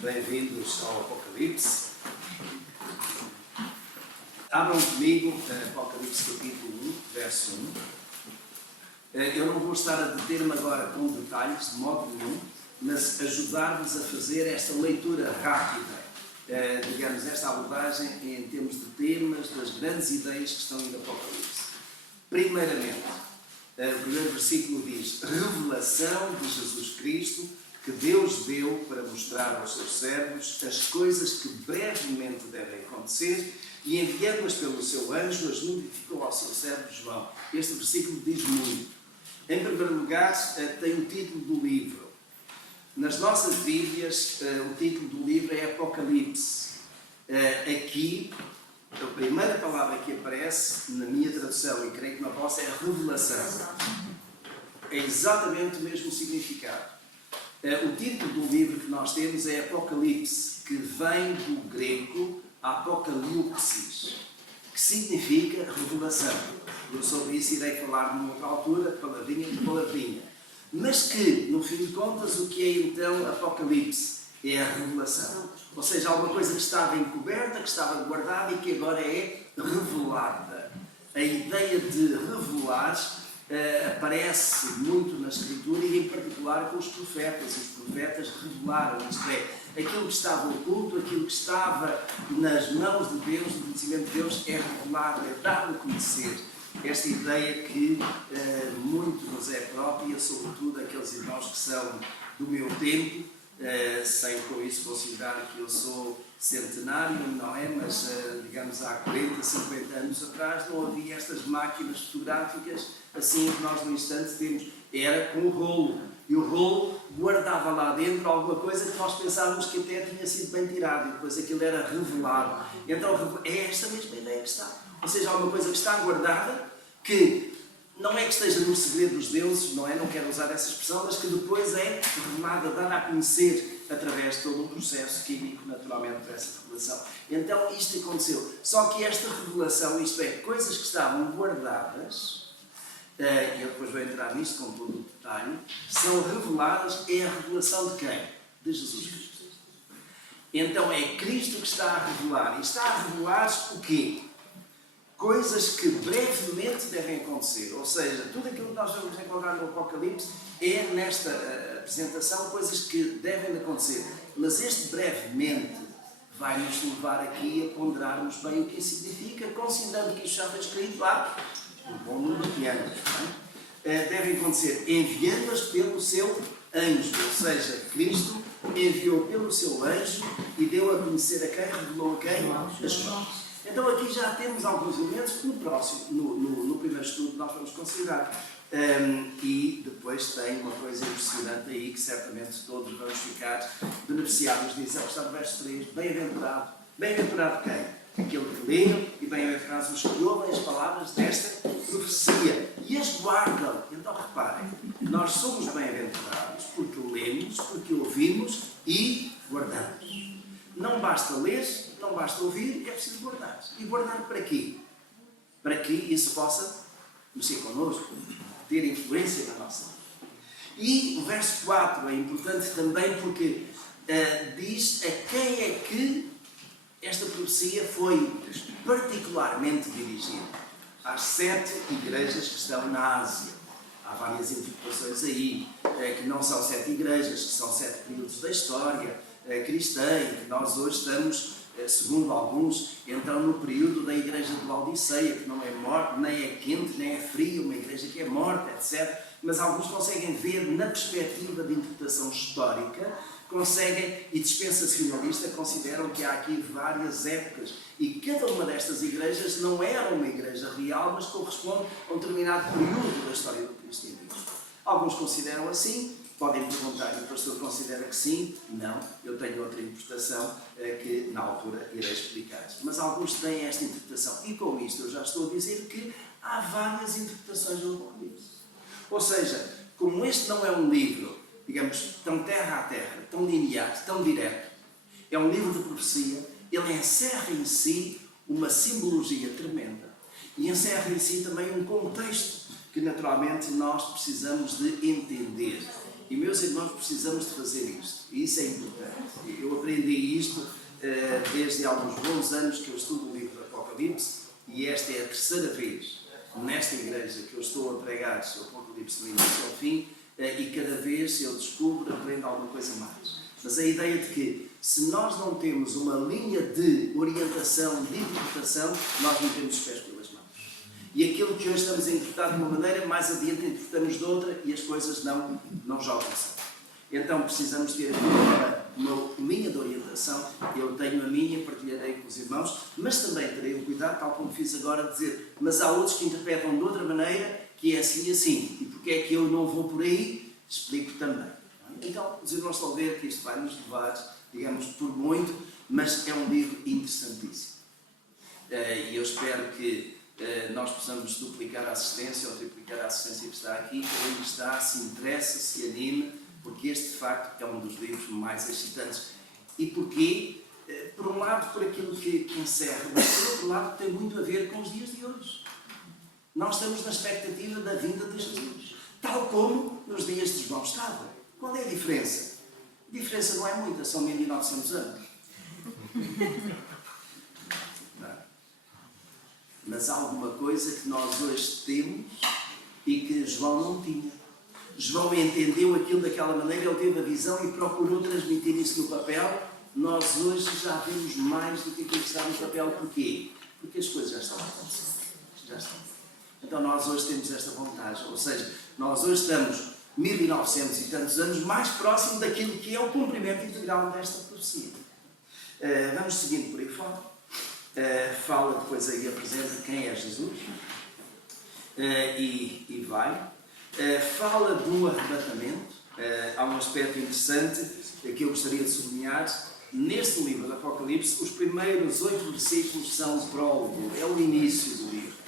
Bem-vindos ao Apocalipse. Abram comigo Apocalipse capítulo 1, verso 1. Eu não vou estar a deter-me agora com detalhes, de modo nenhum, mas ajudar-vos a fazer esta leitura rápida, digamos, esta abordagem em termos de temas, das grandes ideias que estão no Apocalipse. Primeiramente, o primeiro versículo diz: revelação de Jesus Cristo, que Deus deu para mostrar aos seus servos as coisas que brevemente devem acontecer, e enviando-as pelo seu anjo, as notificou ao seu servo João. Este versículo diz muito. Em primeiro lugar, tem o título do livro. Nas nossas Bíblias, o título do livro é Apocalipse. Aqui, a primeira palavra que aparece na minha tradução, e creio que na vossa, é revelação. É exatamente o mesmo significado. O título do livro que nós temos é Apocalipse, que vem do grego Apocalipsis, que significa revelação. Eu sobre isso irei falar numa outra altura, palavrinha por palavrinha. Mas que, no fim de contas, o que é então Apocalipse? É a revelação. Ou seja, alguma coisa que estava encoberta, que estava guardada e que agora é revelada. A ideia de revelar aparece muito na Escritura e em particular com os profetas. Os profetas revelaram, isto é, aquilo que estava oculto, aquilo que estava nas mãos de Deus, o conhecimento de Deus é revelado, é dado a conhecer. Esta ideia que muito nos é própria, sobretudo aqueles irmãos que são do meu tempo, sem com isso considerar que eu sou centenário, não é? Mas, digamos, há 40, 50 anos atrás não havia estas máquinas fotográficas assim que nós no instante temos. Era com o rolo. E o rolo guardava lá dentro alguma coisa que nós pensávamos que até tinha sido bem tirado e depois aquilo era revelado. Então é esta mesma ideia que está. Ou seja, alguma coisa que está guardada, que não é que esteja no segredo dos deuses, não é? Não quero usar essa expressão, mas que depois é revelada, dada a conhecer através de todo um processo químico, naturalmente, dessa revelação. Então isto aconteceu. Só que esta revelação, isto é, coisas que estavam guardadas, e eu depois vou entrar nisto com todo o detalhe, são reveladas, é a revelação de quem? De Jesus Cristo. Então é Cristo que está a revelar. E está a revelar o quê? Coisas que brevemente devem acontecer. Ou seja, tudo aquilo que nós vamos encontrar no Apocalipse é nesta apresentação coisas que devem acontecer. Mas este brevemente vai nos levar aqui a ponderarmos bem o que isso significa, considerando que isto já foi escrito há um bom número de anos. Devem acontecer enviando-as pelo seu anjo. Ou seja, Cristo enviou pelo seu anjo e deu a conhecer a quem? Revelou a quem? A João. Então aqui já temos alguns elementos que no próximo, no primeiro estudo nós vamos considerar. E depois tem uma coisa impressionante aí que certamente todos vamos ficar beneficiados disso. É o que está no verso 3. Bem-aventurado. Bem-aventurado quem? Aquele que lê, e bem-aventurados os que ouvem as palavras desta profecia e as guardam. Então reparem, nós somos bem-aventurados porque lemos, porque ouvimos e guardamos. Não basta ler, não basta ouvir, é preciso guardar. E guardar para quê? Para que isso possa mexer connosco, ter influência na nossa vida. E o verso 4 é importante também porque diz a quem é que esta profecia foi particularmente dirigida. Às 7 igrejas que estão na Ásia. Há várias interpretações aí, que não são 7 igrejas, que são 7 períodos da história cristã, e que nós hoje estamos, segundo alguns, então no período da igreja de Laodiceia, que não é morta, nem é quente, nem é fria, uma igreja que é morta, etc. Mas alguns conseguem ver na perspectiva de interpretação histórica, conseguem, e dispensacionalista, consideram que há aqui várias épocas, e cada uma destas igrejas não era uma igreja real, mas corresponde a um determinado período da história do cristianismo. Alguns consideram assim. Podem perguntar, e o pastor considera que sim? Não, eu tenho outra interpretação que na altura irei explicar. Mas alguns têm esta interpretação. E com isto eu já estou a dizer que há várias interpretações do Apocalipse. Ou seja, como este não é um livro, digamos, tão terra a terra, tão linear, tão direto, é um livro de profecia, ele encerra em si uma simbologia tremenda. E encerra em si também um contexto que naturalmente nós precisamos de entender. E, meus irmãos, precisamos de fazer isto. E isso é importante. aprendi isto desde há alguns bons anos que eu estudo o livro do Apocalipse, e esta é a terceira vez nesta igreja que eu estou a pregar o Apocalipse do início ao fim, e cada vez eu descubro, aprendo alguma coisa mais. Mas a ideia de que, se nós não temos uma linha de orientação, de interpretação, nós não temos os pés pelas mãos. E aquilo que hoje estamos a interpretar de uma maneira, mais adiante interpretamos de outra, e as coisas não jogam-se. Então precisamos ter uma linha de orientação. Eu tenho a minha, partilharei com os irmãos, mas também terei o cuidado, tal como fiz agora, de dizer, mas há outros que interpretam de outra maneira, que é assim e assim. E porque é que eu não vou por aí? Explico também. Então, os irmãos estão a ver que isto vai nos levar, digamos, por muito, mas é um livro interessantíssimo. E eu espero que nós possamos duplicar a assistência ou triplicar a assistência que está aqui, que ainda está, se interessa, se anime, porque este, de facto, é um dos livros mais excitantes. E porquê? Por um lado, por aquilo que encerra, mas por outro lado, tem muito a ver com os dias de hoje. Nós estamos na expectativa da vinda de Jesus, tal como nos dias de João estava. Qual é a diferença? A diferença não é muita, são 1900 anos. Não. Mas há alguma coisa que nós hoje temos e que João não tinha. João entendeu aquilo daquela maneira, ele teve a visão e procurou transmitir isso no papel. Nós hoje já vemos mais do que aquilo que está no papel. Porquê? Porque as coisas já estão a acontecer. Já estão. Então nós hoje temos esta vantagem, ou seja, nós hoje estamos 1900 e tantos anos mais próximo daquilo que é o cumprimento integral desta profecia. Vamos seguindo por aí fora. Fala depois aí, apresenta quem é Jesus e vai. Fala do arrebatamento. Há um aspecto interessante que eu gostaria de sublinhar. Neste livro do Apocalipse, os primeiros 8 versículos são o prólogo, é o início do livro.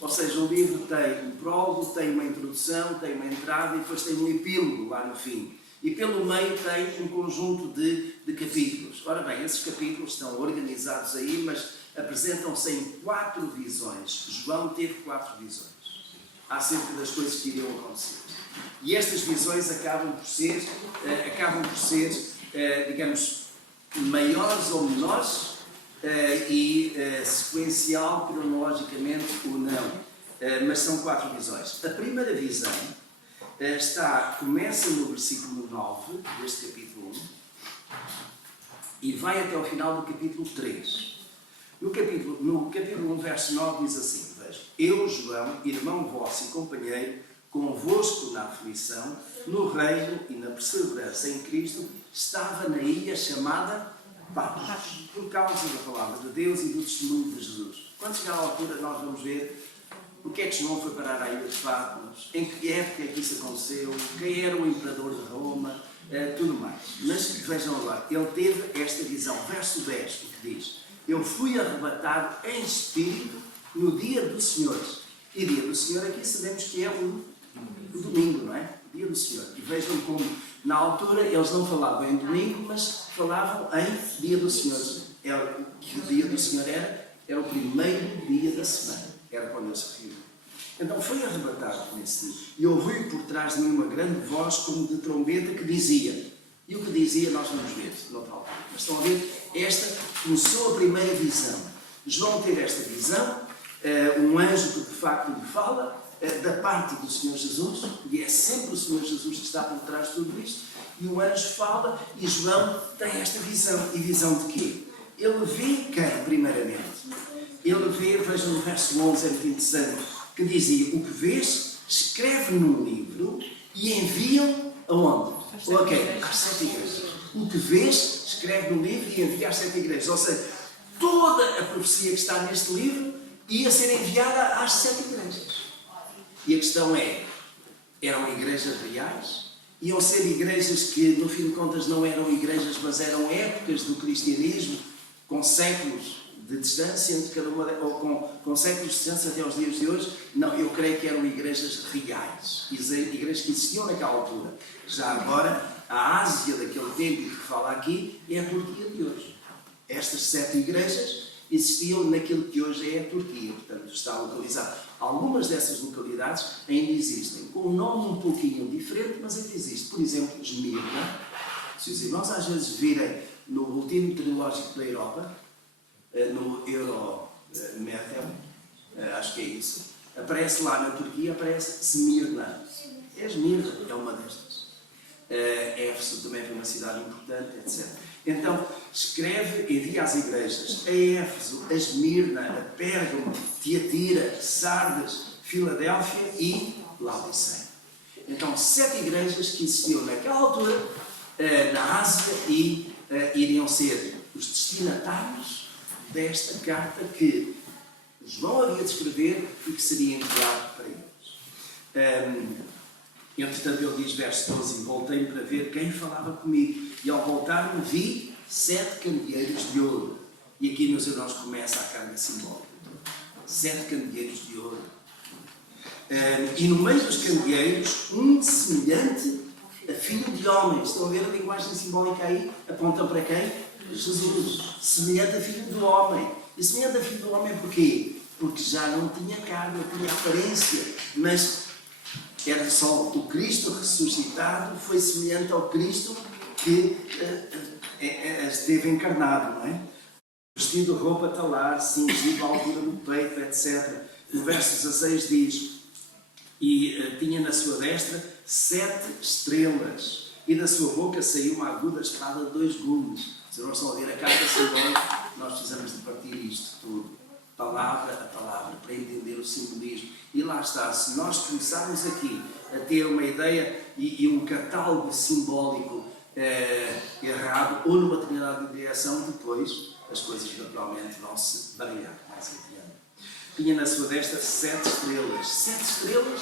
Ou seja, o livro tem um prólogo, tem uma introdução, tem uma entrada e depois tem um epílogo lá no fim. E pelo meio tem um conjunto de capítulos. Ora bem, esses capítulos estão organizados aí, mas apresentam-se em 4 visões. João teve 4 visões acerca das coisas que iriam acontecer. E estas visões acabam por ser digamos, maiores ou menores, e sequencial, cronologicamente ou não. Mas são 4 visões. A primeira visão começa no versículo 9 deste capítulo 1 e vai até ao final do capítulo 3. No capítulo 1, verso 9, diz assim: veja, eu, João, irmão vosso e companheiro, convosco na aflição, no reino e na perseverança em Cristo, estava na ilha chamada Patmos, por causa da palavra de Deus e do testemunho de Jesus. Quando chegar à altura, nós vamos ver porque é que João foi parar à ilha de Patmos, em que época é que isso aconteceu, quem era o imperador de Roma, tudo mais. Mas vejam agora, ele teve esta visão. Verso 10, o que diz: eu fui arrebatado em espírito no dia do Senhor. E dia do Senhor aqui sabemos que é o domingo, não é? O dia do Senhor. E vejam como, na altura, eles não falavam em domingo, mas falavam em dia do Senhor. Que o dia do Senhor era o primeiro dia da semana. Era quando ele se referiu. Então foi arrebatado nesse dia. E ouvi por trás de mim uma grande voz como de trombeta que dizia. E o que dizia nós vamos ver noutra altura. Mas estão a ver? Esta começou a primeira visão. João teve esta visão, um anjo que de facto lhe fala, da parte do Senhor Jesus, e é sempre o Senhor Jesus que está por trás de tudo isto, e o anjo fala e João tem esta visão. E visão de quê? Ele vê quem, primeiramente? Ele vê, vejam no verso 11, é muito interessante, que dizia: o que vês, escreve num livro e envia-o aonde? Ok, às 7 igrejas. O que vês, escreve num livro e envia às 7 igrejas. Ou seja, toda a profecia que está neste livro ia ser enviada às 7 igrejas. E a questão é, eram igrejas reais? Iam ser igrejas que, no fim de contas, não eram igrejas, mas eram épocas do cristianismo, com séculos de distância entre cada uma, ou com séculos de distância até aos dias de hoje? Não, eu creio que eram igrejas reais, igrejas que existiam naquela altura. Já agora, a Ásia daquele tempo que fala aqui é a Turquia de hoje. Estas 7 igrejas existiam naquilo que hoje é a Turquia, portanto está localizado. Algumas dessas localidades ainda existem, com um nome um pouquinho diferente, mas ainda existe. Por exemplo, Esmirna. Se os irmãos às vezes virem no Boletim Meteorológico da Europa, no Eurometeor, acho que é isso, aparece lá na Turquia, aparece Smirna. É Esmirna, é uma destas. Éfeso também é uma cidade importante, etc. Então, escreve, envia às igrejas a Éfeso, a Esmirna, a Pérgamo, Tiatira, Sardes, Filadélfia e Laodiceia. Então, 7 igrejas que existiam naquela altura na Ásia e iriam ser os destinatários desta carta que João havia de escrever e que seria enviado para eles. Entretanto, ele diz, verso 12, voltei para ver quem falava comigo, e ao voltar-me vi 7 candeeiros de ouro. E aqui, meus irmãos, começa a carga simbólica. 7 candeeiros de ouro. E no meio dos candeeiros, um semelhante a filho de homem. Estão a ver a linguagem simbólica aí? Apontam para quem? Jesus. Semelhante a filho do homem. E semelhante a filho do homem porquê? Porque já não tinha carne, não tinha aparência, mas era só o Cristo ressuscitado, foi semelhante ao Cristo que esteve encarnado, não é? Vestido de roupa talar, cingido à altura do peito, etc. No verso 16 diz, e tinha na sua destra 7 estrelas, e da sua boca saiu uma aguda espada de 2 gumes. Se não estão a ver a carta simbólica, nós precisamos de partir isto tudo, palavra a palavra, para entender o simbolismo. E lá está, se nós começarmos aqui a ter uma ideia e um catálogo simbólico errado, ou numa determinada direção, depois as coisas naturalmente vão se variar mais adiante. Tinha na sua destra 7 estrelas. 7 estrelas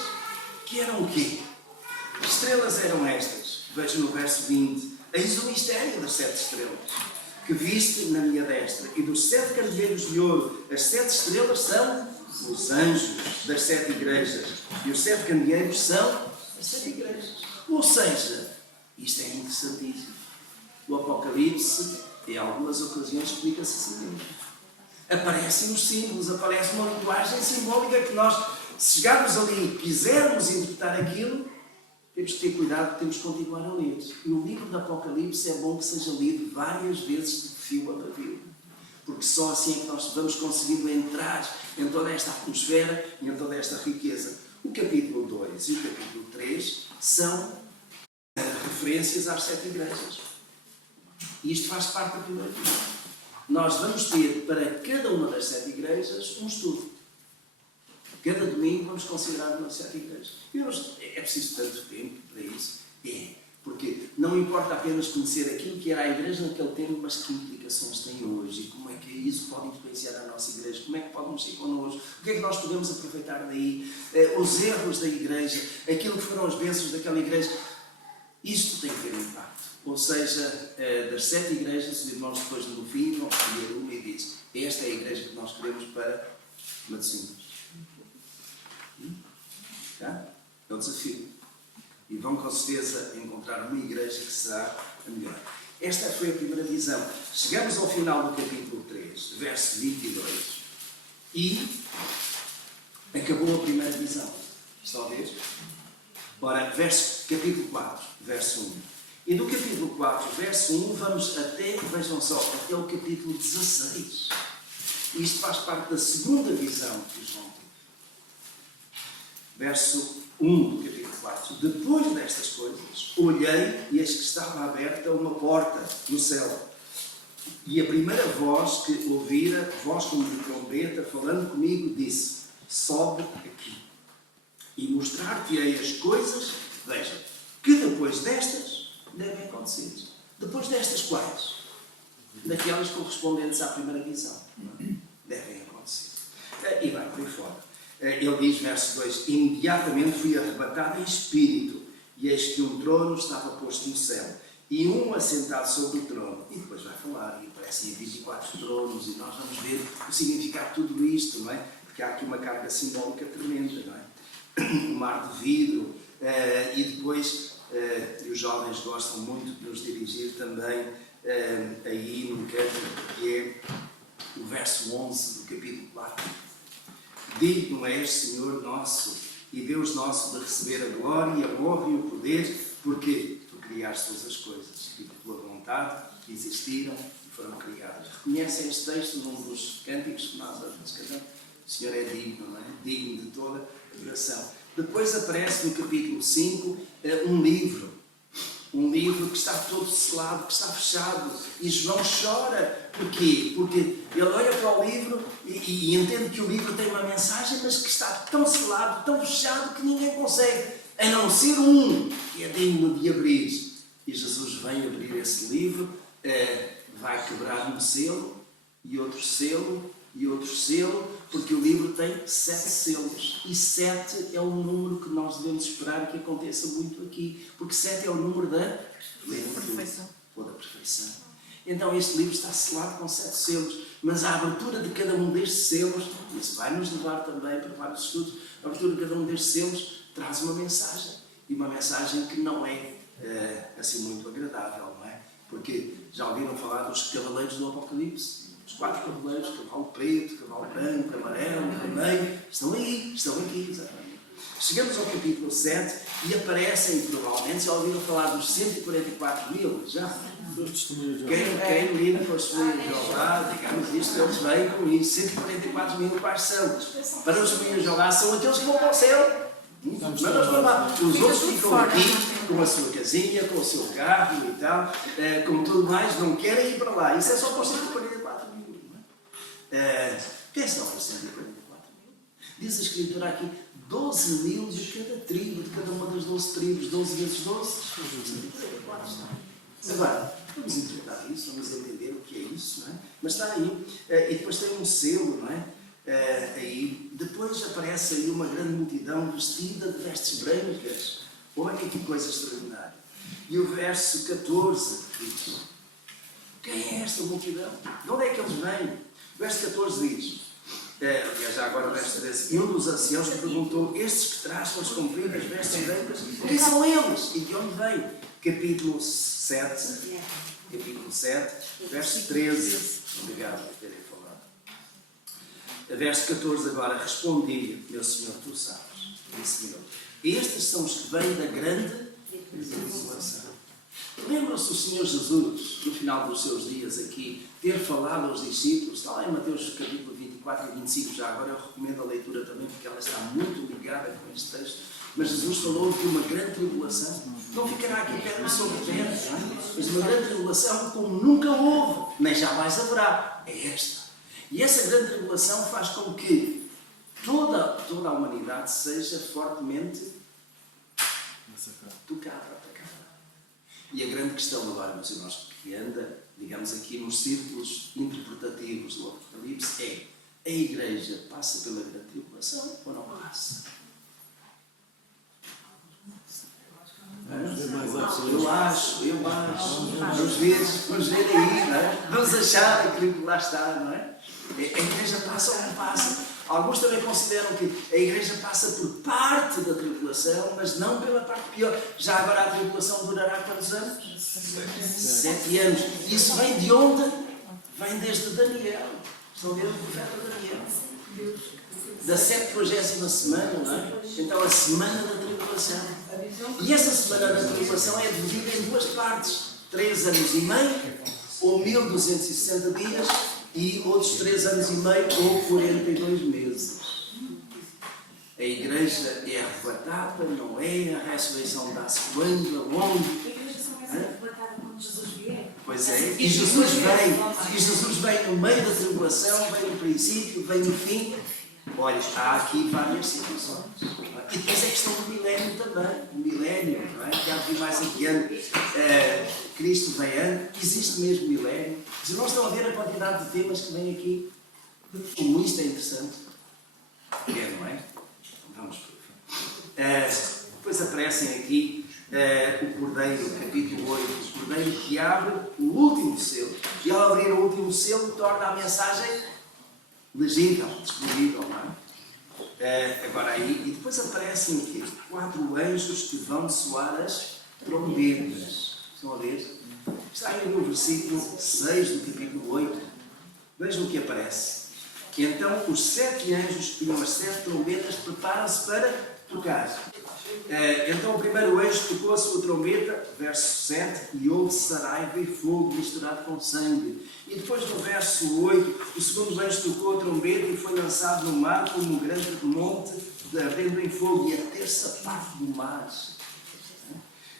que eram o quê? As estrelas eram estas. Veja no verso 20. Eis o mistério das 7 estrelas que viste na minha destra. E dos 7 candeeiros de ouro, as 7 estrelas são os anjos das 7 igrejas. E os 7 candeeiros são as 7 igrejas. Ou seja, isto é interessantíssimo. O Apocalipse, em algumas ocasiões, explica-se assim mesmo. Aparecem os símbolos, aparece uma linguagem simbólica que nós, se chegarmos ali e quisermos interpretar aquilo, temos que ter cuidado, temos que continuar a ler. E o livro do Apocalipse é bom que seja lido várias vezes de fio a pavio, porque só assim é que nós vamos conseguindo entrar em toda esta atmosfera e em toda esta riqueza. O capítulo 2 e o capítulo 3 são referências às 7 igrejas. E isto faz parte da primeira vida. Nós vamos ter para cada uma das 7 igrejas um estudo. Cada domingo vamos considerar uma 7 igrejas. É preciso tanto tempo para isso? É. Porque não importa apenas conhecer aquilo que era a igreja naquele tempo, mas que implicações tem hoje e como é que isso pode influenciar a nossa igreja, como é que pode mexer connosco, o que é que nós podemos aproveitar daí, os erros da igreja, aquilo que foram as bênçãos daquela igreja. Isto tem que ter impacto. Ou seja, das 7 igrejas, os irmãos depois no fim vão escolher uma e dizem: esta é a igreja que nós queremos para Matosinhos. Tá? É o desafio. E vão com certeza encontrar uma igreja que será a melhor. Esta foi a primeira visão. Chegamos ao final do capítulo 3, verso 22. E acabou a primeira visão. Estão a ver? Ora, capítulo 4, verso 1. E do capítulo 4, verso 1, vamos até, vejam só, até o capítulo 16. Isto faz parte da segunda visão que João teve. Verso 1 do capítulo 4. Depois destas coisas, olhei e eis que estava aberta uma porta no céu. E a primeira voz que ouvira, voz como de trombeta, falando comigo, disse: sobe aqui e mostrar-te-ei as coisas, veja, que depois destas devem acontecer. Depois destas quais? Daquelas correspondentes à primeira visão. Devem acontecer. E vai por aí fora. Ele diz, verso 2, imediatamente fui arrebatado em espírito, e eis que um trono estava posto no céu, e um assentado sobre o trono. E depois vai falar, e aparecem 24 tronos, e nós vamos ver o significado de tudo isto, não é? Porque há aqui uma carga simbólica tremenda, não é? Um mar de vidro, e depois, e os jovens gostam muito de nos dirigir também aí num canto que é o verso 11 do capítulo 4. Digno és, Senhor nosso e Deus nosso, de receber a glória, a honra e o poder, porque tu criaste todas as coisas e por tua vontade que existiram e foram criadas. Reconhecem este texto num dos cânticos que nós às cantamos? O Senhor é digno, não é? Digno de toda adoração. Depois aparece no capítulo 5 um livro que está todo selado, que está fechado. E João chora. Porquê? Porque ele olha para o livro e entende que o livro tem uma mensagem, mas que está tão selado, tão fechado, que ninguém consegue, a não ser um que é digno de abrir. E Jesus vem abrir esse livro, vai quebrar um selo, e outro selo, e outro selo, porque o livro tem 7 selos. E 7 é o número que nós devemos esperar que aconteça muito aqui. Porque 7 é o número da perfeição. Ou da perfeição. Então este livro está selado com 7 selos. Mas a abertura de cada um destes selos, isso vai nos levar também para vários estudos, a abertura de cada um destes selos traz uma mensagem. E uma mensagem que não é assim muito agradável, não é? Porque já ouviram falar dos cavaleiros do Apocalipse? Os 4 cavaleiros, cavalo preto, cavalo branco, amarelo, vermelho, estão aí, estão aqui, exatamente. Chegamos ao capítulo 7 e aparecem, provavelmente, já ouviram falar dos 144 mil, já? Quem lida com a sua Jeová, digamos isto, eles vêm com isso. 144 mil, quais são? Para os de Jeová são aqueles que vão para o céu. Mas nós vamos lá. Os outros ficam aqui com a sua casinha, com o seu carro e tal, com tudo mais, não querem ir para lá. Isso é só para os 144 mil. Quem são os 144 mil? Diz a Escritura aqui, 12 mil de cada tribo, de cada uma das 12 tribos, 12 vezes 12. Agora, vamos interpretar isso, vamos entender o que é isso, não é? Mas está aí. E depois tem um selo, não é? Aí, depois aparece aí uma grande multidão vestida de vestes brancas. Olha que coisa extraordinária. E o verso 14 diz: quem é esta multidão? De onde é que eles vêm? O verso 14 diz, já agora o verso 13, e um dos anciãos perguntou: estes que traz com as compridas vestes brancas, quem são eles? E de onde vêm? Capítulo 7, verso 13. Obrigado por terem falado. Verso 14 agora, respondi-lhe: meu Senhor, tu sabes. Disse-me ele: estes são os que vêm da grande tribulação. Lembram-se o Senhor Jesus, no final dos seus dias aqui, ter falado aos discípulos? Está lá em Mateus capítulo 24 e 25, já agora eu recomendo a leitura também, porque ela está muito ligada com este texto. Mas Jesus falou de uma grande tribulação. Não ficará aqui pedra sobre pedra, mas uma grande tribulação como nunca houve, nem jamais haverá. É esta. E essa grande tribulação faz com que toda a humanidade seja fortemente tocada, atacada. E a grande questão agora, meus irmãos, que anda, digamos aqui, nos círculos interpretativos do Apocalipse é: a Igreja passa pela grande tribulação ou não passa? Eu acho. Vamos ver aí, não é? Vamos achar aquilo que lá está, não é? A Igreja passa ou não passa? Alguns também consideram que a Igreja passa por parte da tribulação, mas não pela parte pior. Já agora a tribulação durará quantos anos? 7 anos. Isso vem de onde? Vem desde Daniel. Estão a ver o profeta Daniel? Da 70ª semana, não é? Então a semana da tribulação. E essa semana da tribulação é dividida em 2 partes. 3 anos e meio, ou 1260 dias, e outros 3 anos e meio, ou 42 meses. A Igreja é arrebatada, não é? A ressurreição dá-se quando, aonde? A Igreja só vai ser arrebatada quando Jesus vier. Pois é, e Jesus vem no meio da tribulação, vem no princípio, vem no fim. Olha, há aqui várias situações. E depois é questão do milénio também. O milénio, não é? Que há aqui mais adiante. Cristo vem antes. Existe mesmo milénio. Os irmãos estão a ver a quantidade de temas que vem aqui. Como isto é interessante. Não é? Vamos por depois aparecem aqui o Cordeiro, capítulo 8. O Cordeiro que abre o último selo. E ao abrir o último selo, torna a mensagem legível, disponível, não é? Agora aí, e depois aparecem aqui 4 anjos que vão soar as trombetas. Estão a ver? Está aí no versículo 6 do capítulo 8. Vejam o que aparece. Então os 7 anjos que tinham as 7 trombetas preparam-se para tocar. Então o primeiro anjo tocou a sua trombeta, verso 7, e houve saraiva e fogo misturado com sangue. E depois no verso 8, o segundo anjo tocou a trombeta e foi lançado no mar como um grande monte ardendo em fogo, e a terça parte do mar.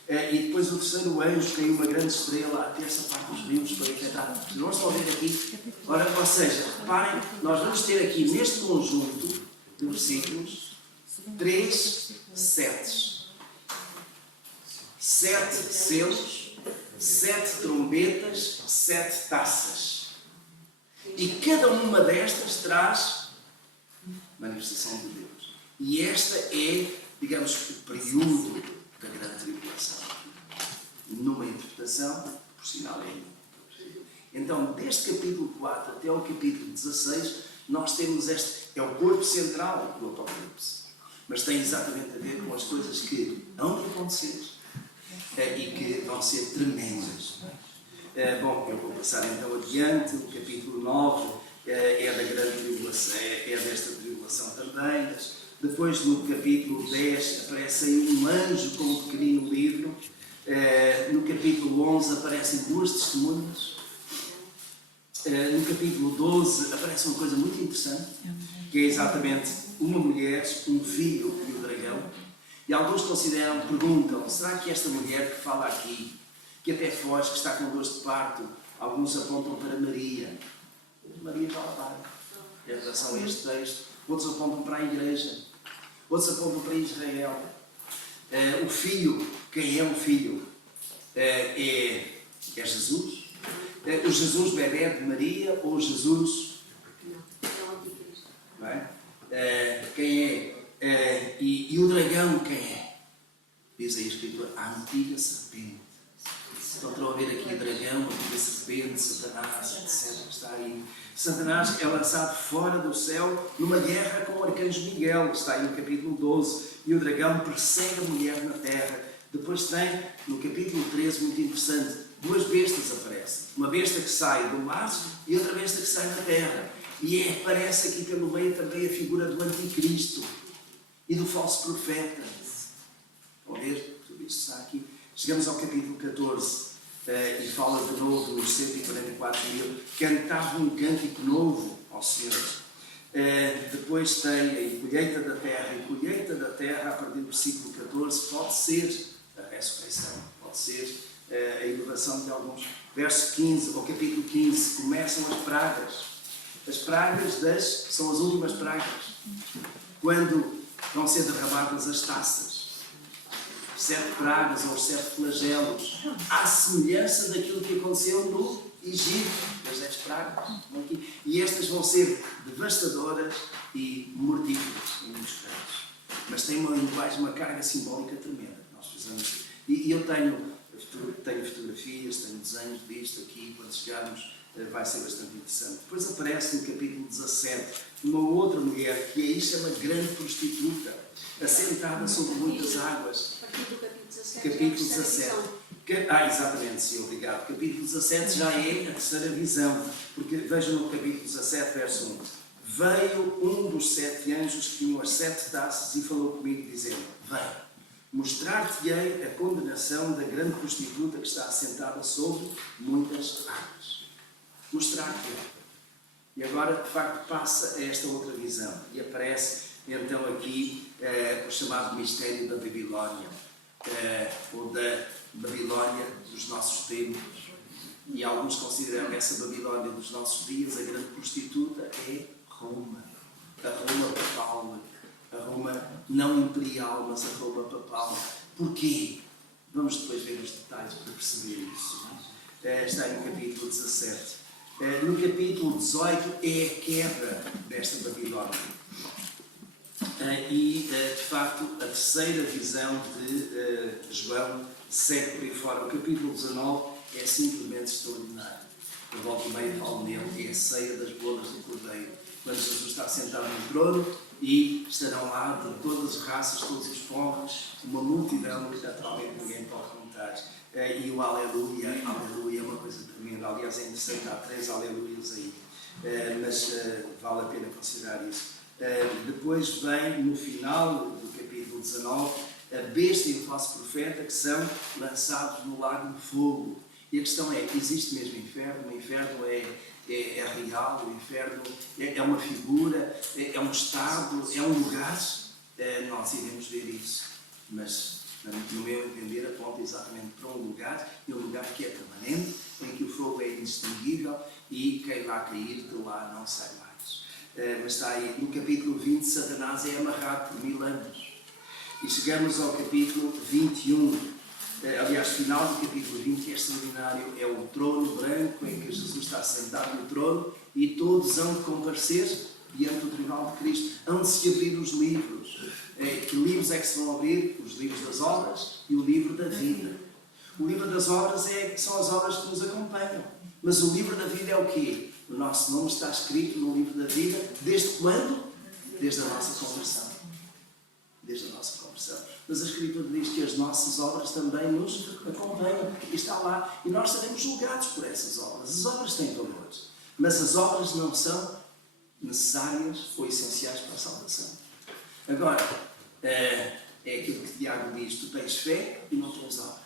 E depois o terceiro anjo caiu uma grande estrela, a terça parte dos rios foi afetada. Vocês não estão a ver aqui? Ora, ou seja, reparem, nós vamos ter aqui neste conjunto de versículos 3 setes. 7 selos, 7 trombetas, 7 taças. E cada uma destas traz manifestação de Deus. E esta é, digamos, o período da grande tribulação. Numa interpretação, por sinal é. Então, desde capítulo 4 até ao capítulo 16, nós temos este, é o corpo central do Apocalipse. Mas tem exatamente a ver com as coisas que hão de acontecer e que vão ser tremendas. Bom, eu vou passar então adiante. O capítulo 9 é da grande tribulação, é desta tribulação também. Depois, no capítulo 10, aparece aí um anjo com um pequenino livro. No capítulo 11 aparecem 2 testemunhas. No capítulo 12 aparece uma coisa muito interessante, que é exatamente uma mulher, um filho e o dragão. E alguns perguntam, será que esta mulher que fala aqui, que até foge, que está com dores de parto, alguns apontam para Maria. Maria já lá vai, em relação a este texto. Outros apontam para a igreja. Outros apontam para Israel. O filho, quem é o filho? É Jesus? O Jesus bebé de Maria ou Jesus? Não é? Quem é? E o dragão quem é? Diz aí a Escritura, a antiga serpente. Então estão a ver aqui dragão, a antiga serpente, Satanás, etc. Está aí. Satanás é lançado fora do céu numa guerra com o arcanjo Miguel, que está aí no capítulo 12, e o dragão persegue a mulher na terra. Depois tem, no capítulo 13, muito interessante, 2 bestas aparecem. Uma besta que sai do mar e outra besta que sai da terra. E aparece aqui pelo meio também a figura do anticristo e do falso profeta. Vão ver? Tudo isto está aqui. Chegamos ao capítulo 14 e fala de novo nos 144.000. Cantavam um cântico novo ao Senhor. Depois tem a colheita da terra. E colheita da terra, a partir do versículo 14, pode ser a ressurreição, pode ser a elevação de alguns. Verso 15, ou capítulo 15, começam as pragas. As pragas são as últimas pragas. Quando vão ser derramadas as taças. 7 pragas ou 7 flagelos. À semelhança daquilo que aconteceu no Egito. As 10 pragas. E estas vão ser devastadoras e mortíferas em muitos casos. Mas tem uma linguagem, uma carga simbólica tremenda. Nós precisamos. E eu tenho fotografias, tenho desenhos disto aqui, quando chegarmos vai ser bastante interessante. Depois aparece no capítulo 17 uma outra mulher que aí chama grande prostituta, assentada sobre muitas águas. Capítulo 17. Exatamente, sim, obrigado. Capítulo 17 já é a terceira visão, porque vejam no capítulo 17, verso 1. Veio um dos 7 anjos que tinham as 7 taças e falou comigo, dizendo: vem, mostrar-te-ei a condenação da grande prostituta que está assentada sobre muitas águas. Mostrar-te-ei. E agora, de facto, passa a esta outra visão. E aparece, então, aqui o chamado mistério da Babilónia, ou da Babilónia dos nossos tempos. E alguns consideram essa Babilónia dos nossos dias, a grande prostituta, é Roma. A Roma papal. A Roma não imperial, mas a Roma papal. Porquê? Vamos depois ver os detalhes para perceber isso. Está no capítulo 17. No capítulo 18 é a quebra desta Babilónia. E, de facto, a terceira visão de João segue por aí fora. O capítulo 19 é simplesmente extraordinário. A volta e meia falo nele, é a ceia das bodas do Cordeiro. Quando Jesus está sentado no trono e estarão lá de todas as raças, todos os povos, uma multidão que naturalmente ninguém pode contar. E o aleluia é uma coisa tremenda. Aliás, é interessante, há 3 aleluias aí. Mas vale a pena considerar isso. Depois vem, no final do capítulo 19, a besta e o falso profeta, que são lançados no lago de fogo. E a questão é, existe mesmo inferno? O inferno é real? O inferno é uma figura? É um estado? É um lugar? Nós iremos ver isso. Mas, no meu entender, aponta exatamente para um lugar, e um lugar que é permanente, em que o fogo é indistinguível e quem lá cair de lá não sai mais. Mas está aí, no capítulo 20, Satanás é amarrado por 1000 anos. E chegamos ao capítulo 21. Aliás, final do capítulo 20, que é extraordinário, é o trono branco em que Jesus está sentado no trono e todos hão de comparecer diante do tribunal de Cristo. Hão de se abrir os livros. Que livros é que se vão abrir? Os livros das obras e o livro da vida. O livro das obras são as obras que nos acompanham. Mas o livro da vida é o quê? O nosso nome está escrito no livro da vida desde quando? Desde a nossa conversão. Desde a nossa conversão. Mas a Escritura diz que as nossas obras também nos acompanham. E está lá. E nós seremos julgados por essas obras. As obras têm valores. Mas as obras não são necessárias ou essenciais para a salvação. Agora, é aquilo que Tiago diz: tu tens fé e não tens obras.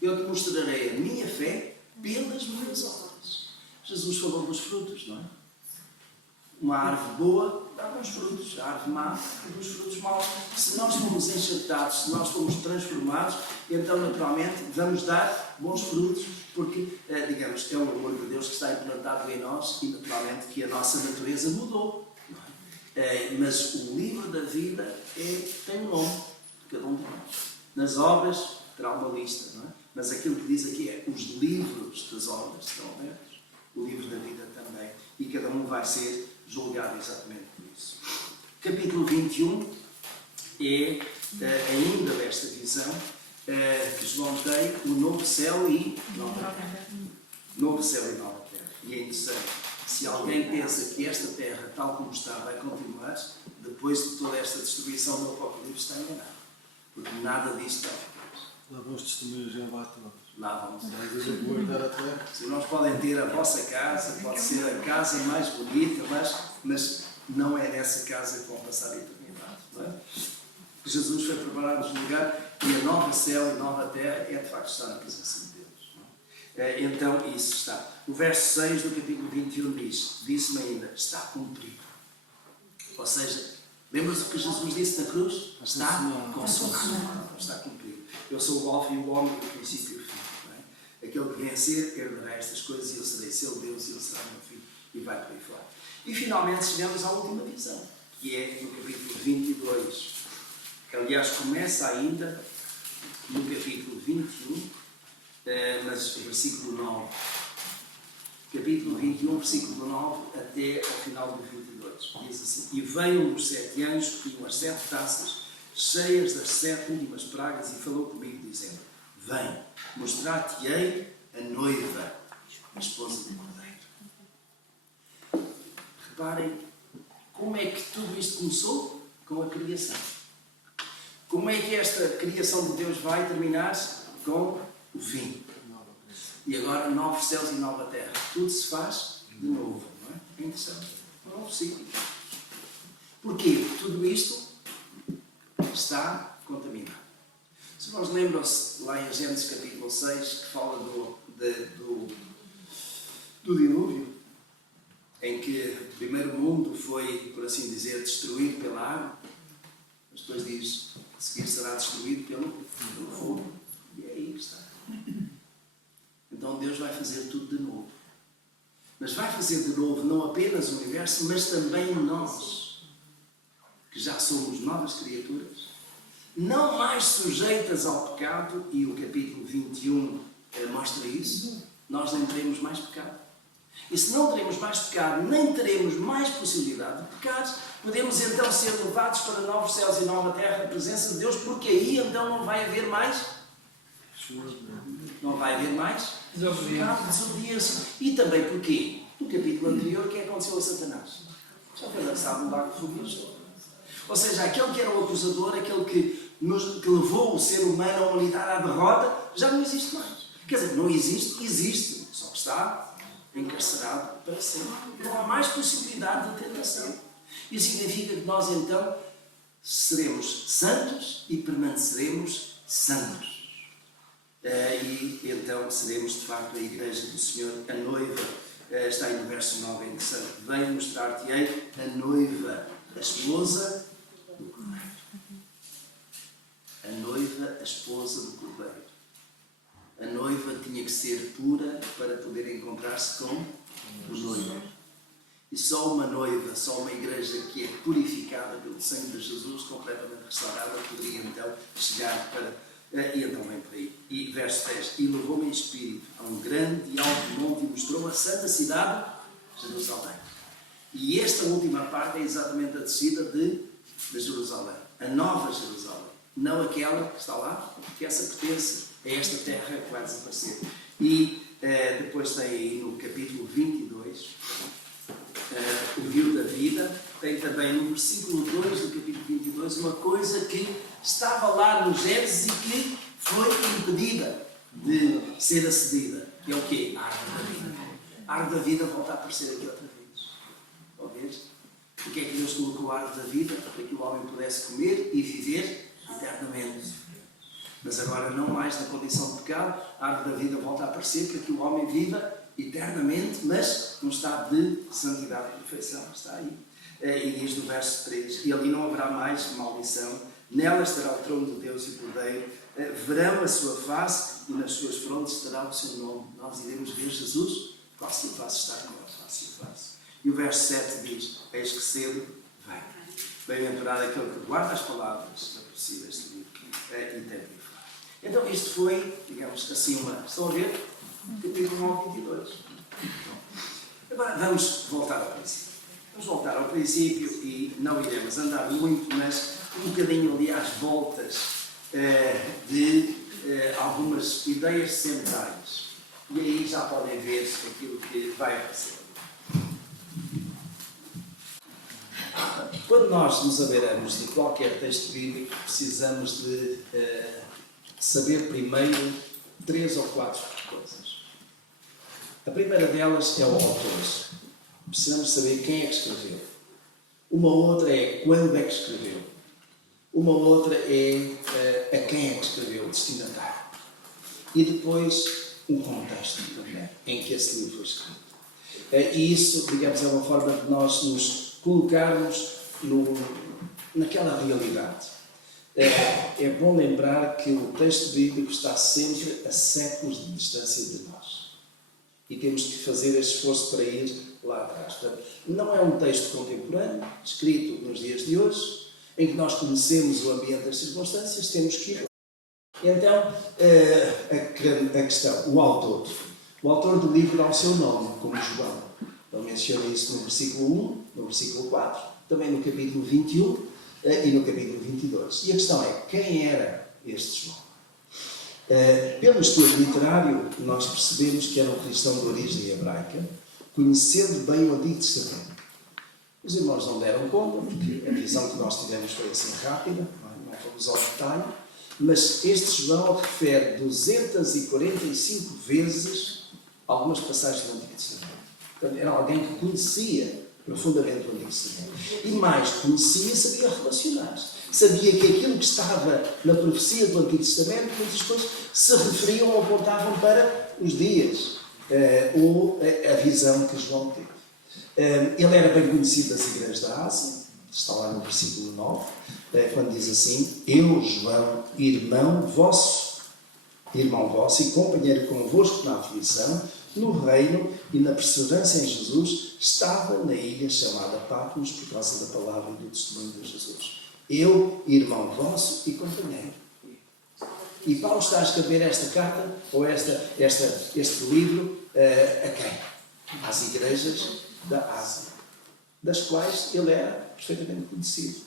Eu te mostrarei a minha fé pelas minhas obras. Jesus falou dos frutos, não é? Uma árvore boa dá bons frutos, a árvore má dá bons frutos maus. Se nós formos enxertados, se nós formos transformados, então naturalmente vamos dar bons frutos, porque, digamos, é o amor de Deus que está implantado em nós e naturalmente que a nossa natureza mudou. Não é? Mas o livro da vida tem um nome de cada um de nós. Nas obras terá uma lista, não é? Mas aquilo que diz aqui é os livros das obras estão abertos. O livro da vida também. E cada um vai ser julgado exatamente por isso. Capítulo 21 é ainda desta visão que João tem o novo céu e nova terra. Novo céu e nova terra. E é interessante, se alguém pensa que esta terra, tal como está, vai continuar, depois de toda esta destruição do Apocalipse, está enganado. Porque nada disto está depois. Lá vão os testemunhos de Jeová todos. Lá vamos. Guardar a terra. Se nós podem ter a vossa casa, pode ser a casa mais bonita, mas não é nessa casa que vão passar a eternidade. Não é? Jesus foi preparar-nos um lugar e a nova céu e nova terra é de facto estar na presença de Deus. Não é? Então isso está. O verso 6 do capítulo 21 disse-me ainda, está cumprido. Ou seja, lembra-se do que Jesus disse na cruz? Está consumado. Está cumprido. Eu sou o alfa e o ômega, o princípio e o fim. Não é? Aquele que vencer herdará estas coisas e eu serei seu Deus e ele será meu filho. E vai por aí fora. E finalmente chegamos à última visão, que é no capítulo 22. Que aliás começa ainda no capítulo 21, mas o versículo 9. Capítulo 21, versículo 9 até ao final do 22. Diz assim: e veio os 7 anjos que tinham as 7 taças cheias das 7 últimas pragas, e falou comigo, dizendo: vem, mostrar-te-ei a noiva, a esposa do Cordeiro. Reparem, como é que tudo isto começou? Com a criação. Como é que esta criação de Deus vai terminar? Com o fim. E agora, novos céus e nova terra. Tudo se faz de novo, não é? É interessante. Um novo ciclo. Porquê? Tudo isto está contaminado. Se nós lembram-se lá em Gênesis capítulo 6, que fala do dilúvio, em que o primeiro mundo foi, por assim dizer, destruído pela água, mas depois diz, a seguir será destruído pelo fogo. E é aí que está. Então Deus vai fazer tudo de novo. Mas vai fazer de novo não apenas o universo, mas também nós, que já somos novas criaturas, não mais sujeitas ao pecado, e o capítulo 21 mostra isso. Nós nem teremos mais pecado. E se não teremos mais pecado, nem teremos mais possibilidade de pecados, podemos então ser levados para novos céus e nova terra, a presença de Deus, porque aí então não vai haver mais desobediência. E também porque, no capítulo anterior, o que aconteceu a Satanás? Já foi lançado no lago de fogo e enxofre. Ou seja, aquele que era o acusador, aquele que levou o ser humano, a humanidade à derrota, já não existe mais. Quer dizer, não existe, existe, só que está encarcerado para sempre. Não há mais possibilidade de tentação. Isso significa que nós então seremos santos e permaneceremos santos. E então seremos de facto a igreja do Senhor, a noiva. Está aí no verso 9, é interessante. Venho mostrar-te-ei a noiva, a esposa do Cordeiro. A noiva, a esposa do Cordeiro. A noiva tinha que ser pura para poder encontrar-se com o noivo. E só uma noiva, só uma igreja que é purificada pelo sangue de Jesus, completamente restaurada, poderia então chegar para... E então vem por aí. E verso 10. E levou-me em espírito a um grande e alto monte e mostrou a santa cidade, Jerusalém. E esta última parte é exatamente a descida de Jerusalém. A nova Jerusalém. Não aquela que está lá, porque essa pertence a esta terra que vai desaparecer. E depois tem aí no capítulo 22, o rio da vida. Tem também no versículo 2 do capítulo 22 uma coisa que estava lá no Gênesis e que foi impedida de ser acedida. Que é o quê? A árvore da vida. A árvore da vida volta a aparecer aqui outra vez. Talvez. Porque é que Deus colocou a árvore da vida? Para que o homem pudesse comer e viver eternamente. Mas agora não mais na condição de pecado, a árvore da vida volta a aparecer para que o homem viva eternamente, mas num estado de santidade e perfeição. Está aí. E diz no verso 3, e ali não haverá mais maldição, nela estará o trono de Deus e o Cordeiro, verão a sua face e nas suas frontes estará o seu nome. Nós iremos ver Jesus, face a face está connosco, face a face. E o verso 7 diz, eis que cedo vem. Bem-aventurado aquele que guarda as palavras da profecia deste livro e tem de falar. Então isto foi, digamos assim, estão a ver? Capítulo 9, 22. Agora vamos voltar ao princípio. Vamos voltar ao princípio e não iremos andar muito, mas um bocadinho ali às voltas de algumas ideias centrais. E aí já podem ver aquilo que vai acontecer. Quando nós nos abeiramos de qualquer texto bíblico, precisamos de saber primeiro 3 ou 4 coisas. A primeira delas é o autor. Precisamos saber quem é que escreveu. Uma outra é quando é que escreveu. Uma outra é a quem é que escreveu, o destinatário. E depois um contexto também em que esse livro foi escrito. E isso, digamos, é uma forma de nós nos colocarmos naquela realidade. É bom lembrar que o texto bíblico está sempre a séculos de distância de nós. E temos que fazer esse esforço para ir lá atrás. Portanto, não é um texto contemporâneo, escrito nos dias de hoje, em que nós conhecemos o ambiente das circunstâncias, temos que ir. Então, a questão, o autor. O autor do livro dá o seu nome, como João. Ele menciona isso no versículo 1, no versículo 4, também no capítulo 21 e no capítulo 22. E a questão é, quem era este João? Pelo estudo literário, nós percebemos que era um cristão de origem hebraica, conhecendo bem o Antigo Testamento. Os irmãos não deram conta, porque a visão que nós tivemos foi assim rápida, não fomos ao detalhe, mas este João refere 245 vezes algumas passagens do Antigo Testamento. Portanto, era alguém que conhecia profundamente o Antigo Testamento. E mais, conhecia e sabia relacionar-se. Sabia que aquilo que estava na profecia do Antigo Testamento, muitas coisas se referiam ou apontavam para os dias, ou a visão que João teve. Ele era bem conhecido das igrejas da Ásia, está lá no versículo 9, quando diz assim, eu, João, irmão vosso e companheiro convosco na aflição, no reino e na perseverança em Jesus, estava na ilha chamada Patmos por causa da palavra e do testemunho de Jesus. Eu, irmão vosso e companheiro. E Paulo está a escrever esta carta, ou este livro, a quem? Às igrejas da Ásia, das quais ele era perfeitamente conhecido.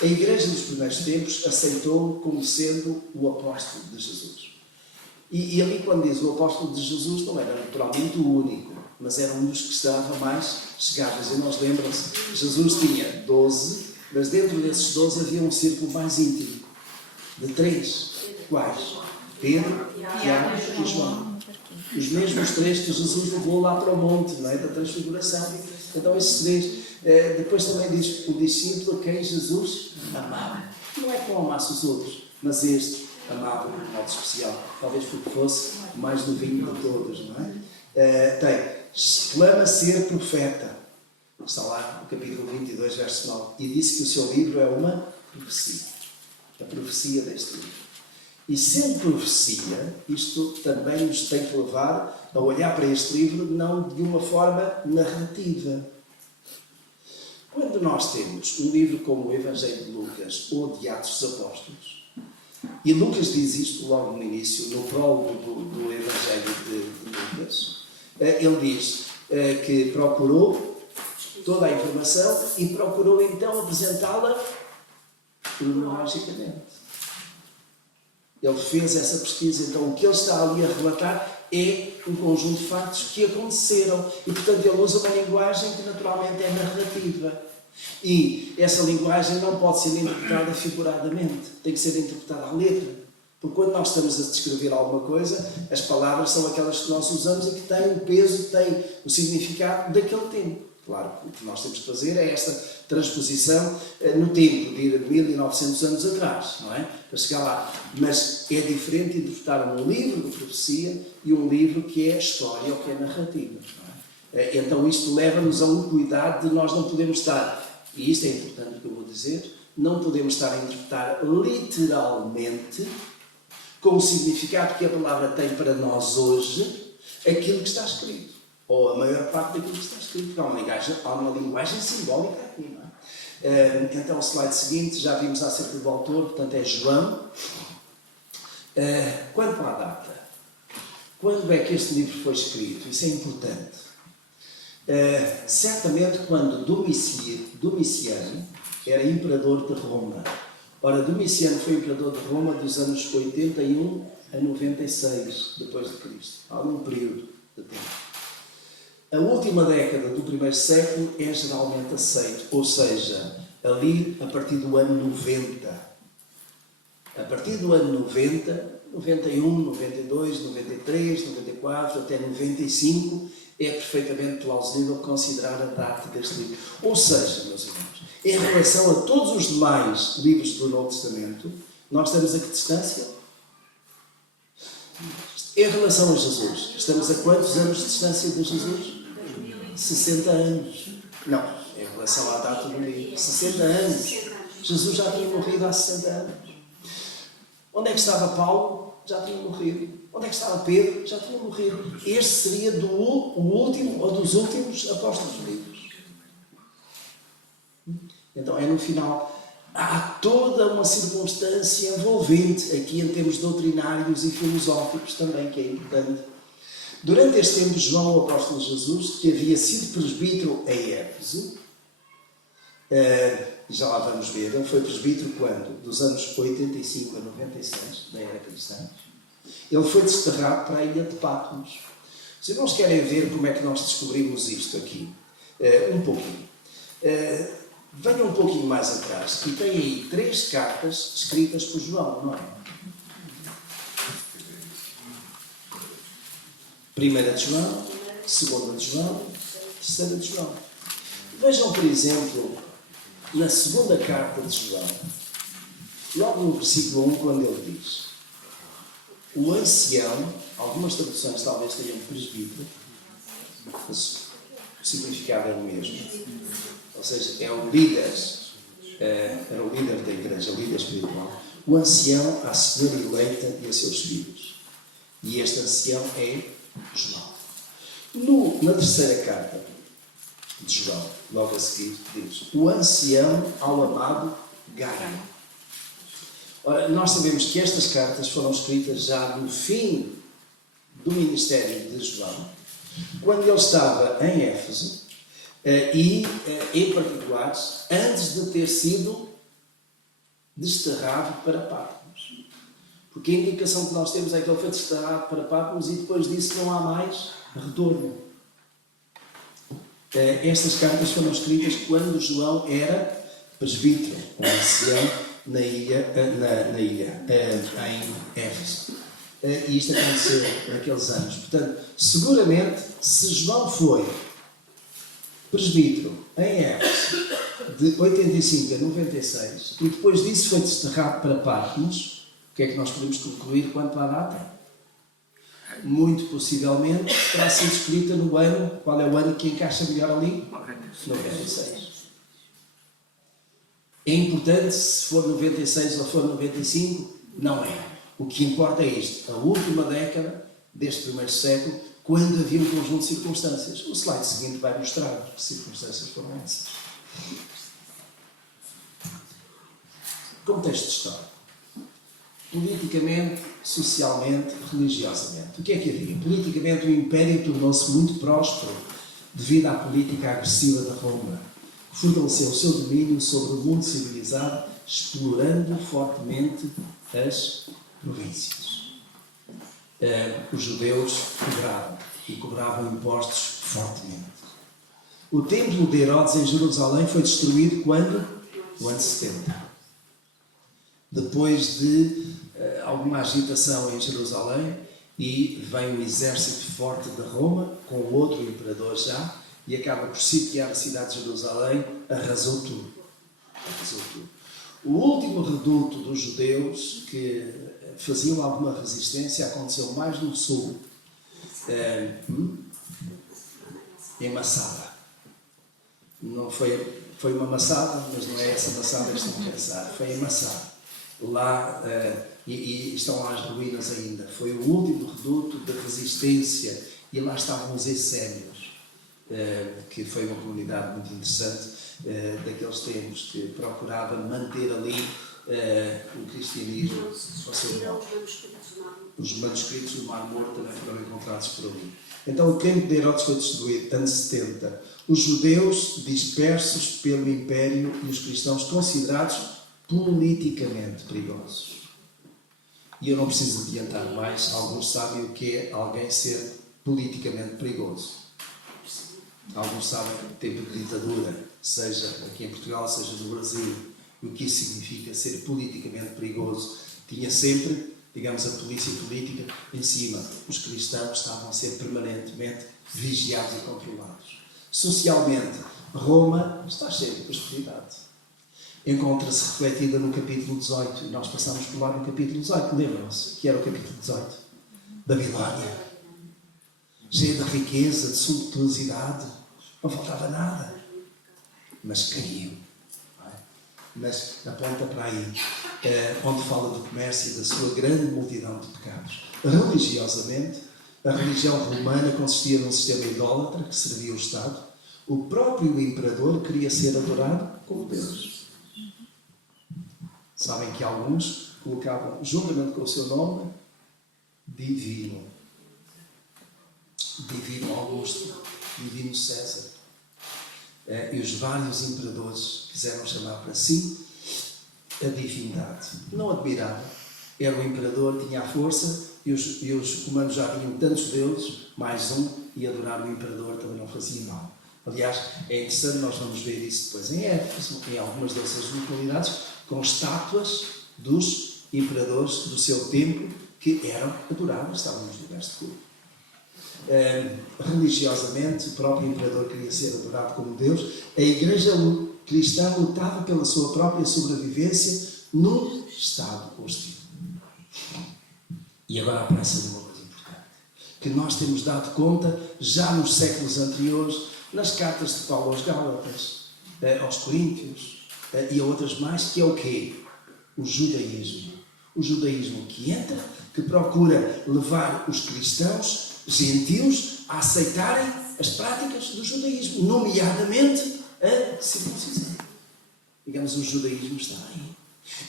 A igreja dos primeiros tempos aceitou-o como sendo o apóstolo de Jesus. E ali, quando diz o apóstolo de Jesus, não era naturalmente o único, mas era um dos que estava mais chegados. E nós lembram-se, Jesus tinha 12, mas dentro desses 12 havia um círculo mais íntimo, de 3. Quais? Pedro, Tiago e João. Os mesmos três que Jesus levou lá para o monte, não é? Da transfiguração. Então esses três. Depois também diz o discípulo a quem Jesus amava. Não é que não amasse os outros, mas este amava de modo especial. Talvez porque fosse o mais novinho de todos, não é? Clama ser profeta. Está lá no capítulo 22, verso 9. E disse que o seu livro é uma profecia. A profecia deste livro. E sendo profecia, isto também nos tem que levar a olhar para este livro não de uma forma narrativa. Quando nós temos um livro como o Evangelho de Lucas ou de Atos dos Apóstolos, e Lucas diz isto logo no início, no prólogo do Evangelho de Lucas, ele diz que procurou toda a informação e procurou então apresentá-la cronologicamente. Ele fez essa pesquisa, então o que ele está ali a relatar é um conjunto de factos que aconteceram e, portanto, ele usa uma linguagem que naturalmente é narrativa. E essa linguagem não pode ser interpretada figuradamente, tem que ser interpretada à letra. Porque quando nós estamos a descrever alguma coisa, as palavras são aquelas que nós usamos e que têm o peso, que têm o significado daquele tempo. Claro, o que nós temos que fazer é esta transposição no tempo, de 1900 anos atrás, não é? Para chegar lá. Mas é diferente interpretar um livro de profecia e um livro que é história ou que é narrativa. Não é? Então isto leva-nos a um cuidado de nós não podemos estar, e isto é importante o que eu vou dizer, não podemos estar a interpretar literalmente, com o significado que a palavra tem para nós hoje, aquilo que está escrito. Ou a maior parte daquilo que está escrito. Há uma linguagem simbólica aqui, não é? Então, o slide seguinte, já vimos acerca do autor, portanto é João. Quanto à data, quando é que este livro foi escrito? Isso é importante. Certamente quando Domiciano era imperador de Roma. Ora, Domiciano foi imperador de Roma dos anos 81 a 96 depois de Cristo. Há um período de tempo. A última década do primeiro século é geralmente aceito, ou seja, ali a partir do ano 90. A partir do ano 90, 91, 92, 93, 94, até 95, é perfeitamente plausível considerar a data deste livro. Ou seja, meus irmãos, em relação a todos os demais livros do Novo Testamento, nós estamos a que distância? Em relação a Jesus, estamos a quantos anos de distância de Jesus? 60 anos. Não, em relação à data do livro. 60 anos. Jesus já tinha morrido há 60 anos. Onde é que estava Paulo? Já tinha morrido. Onde é que estava Pedro? Já tinha morrido. Este seria o último ou dos últimos apóstolos vivos. Então é no final. Há toda uma circunstância envolvente aqui em termos doutrinários e filosóficos também, que é importante. Durante este tempo, João, o apóstolo de Jesus, que havia sido presbítero em Éfeso, já lá vamos ver, ele foi presbítero quando? Dos anos 85 a 96, da era cristã. Ele foi desterrado para a ilha de Patmos. Se irmãos querem ver como é que nós descobrimos isto aqui, um pouquinho. Venham um pouquinho mais atrás e tem aí 3 cartas escritas por João, não é? Primeira de João, segunda de João, terceira de João. Vejam, por exemplo, na segunda carta de João, logo no versículo 1, quando ele diz: o ancião, algumas traduções talvez tenham presbítero, mas o significado é o mesmo. Ou seja, é o líder, era o líder da igreja, o líder espiritual. O ancião, a senhora eleita e a seus filhos. E este ancião é João. Na terceira carta de João, logo a seguir, diz: o ancião ao amado Gaio. Ora, nós sabemos que estas cartas foram escritas já no fim do ministério de João, quando ele estava em Éfeso, e, em particular, antes de ter sido desterrado para Patmos. Porque a indicação que nós temos é que ele foi desterrado para Patmos e depois disso não há mais retorno. Estas cartas foram escritas quando João era presbítero, um ancião, em Éfeso. e isto aconteceu naqueles anos. Portanto, seguramente, se João foi presbítero em Éfeso de 85 a 96 e depois disso foi desterrado para Patmos, o que é que nós podemos concluir quanto à data? Muito possivelmente terá sido escrita no ano, qual é o ano que encaixa melhor ali? 96. É importante se for 96 ou for 95? Não é. O que importa é isto, a última década deste primeiro século, quando havia um conjunto de circunstâncias. O slide seguinte vai mostrar que circunstâncias foram essas. Contexto histórico. Politicamente, socialmente, religiosamente. O que é que havia? Politicamente, o Império tornou-se muito próspero devido à política agressiva de Roma, que fortaleceu o seu domínio sobre o mundo civilizado, explorando fortemente as províncias. Os judeus cobravam impostos fortemente. O templo de Herodes em Jerusalém foi destruído quando? No ano 70. Depois de alguma agitação em Jerusalém, e vem um exército forte de Roma, com outro imperador já, e acaba por sitiar a cidade de Jerusalém, arrasou tudo. O último reduto dos judeus que faziam alguma resistência aconteceu mais no sul, em Massada. Não foi uma Massada, mas não é essa Massada que estão a pensar, foi em Massada. Lá, e estão lá as ruínas ainda. Foi o último reduto da resistência, e lá estavam os essénios, que foi uma comunidade muito interessante daqueles tempos, que procurava manter ali o cristianismo ao seu modo. Os manuscritos do Mar Morto também foram encontrados por ali. Então o templo de Herodes foi destruído, anos 70. Os judeus dispersos pelo Império e os cristãos considerados politicamente perigosos. E eu não preciso adiantar mais, alguns sabem o que é alguém ser politicamente perigoso. Alguns sabem o tempo de ditadura, seja aqui em Portugal, seja no Brasil, o que isso significa ser politicamente perigoso. Tinha sempre, digamos, a polícia política em cima. Os cristãos estavam a ser permanentemente vigiados e controlados. Socialmente, Roma está cheia de prosperidade. Encontra-se refletida no capítulo 18. Nós passamos por lá no capítulo 18. Lembram-se que era o capítulo 18? Babilónia. Cheia de riqueza, de suntuosidade. Não faltava nada. Mas caiu. Mas aponta para aí, onde fala do comércio e da sua grande multidão de pecados. Religiosamente, a religião romana consistia num sistema idólatra que servia o Estado. O próprio imperador queria ser adorado como Deus. Sabem que alguns colocavam, juntamente com o seu nome, Divino. Divino Augusto, Divino César. E os vários imperadores quiseram chamar para si a divindade. Não admirava. Era o imperador, tinha a força, e os romanos já tinham tantos deuses, mais um, e adorar o imperador também não fazia mal. Aliás, é interessante, nós vamos ver isso depois em Éfeso, em algumas dessas localidades, com estátuas dos imperadores do seu tempo que eram adoráveis, estavam nos lugares de culto. Religiosamente, o próprio imperador queria ser adorado como Deus. A igreja cristã lutava pela sua própria sobrevivência num estado hostil. E agora aparece uma coisa importante, que nós temos dado conta já nos séculos anteriores, nas cartas de Paulo aos Gálatas, aos Coríntios e a outras mais, que é o quê? O judaísmo. O judaísmo que entra, que procura levar os cristãos gentios a aceitarem as práticas do judaísmo, nomeadamente a circuncisão. Digamos, o judaísmo está aí.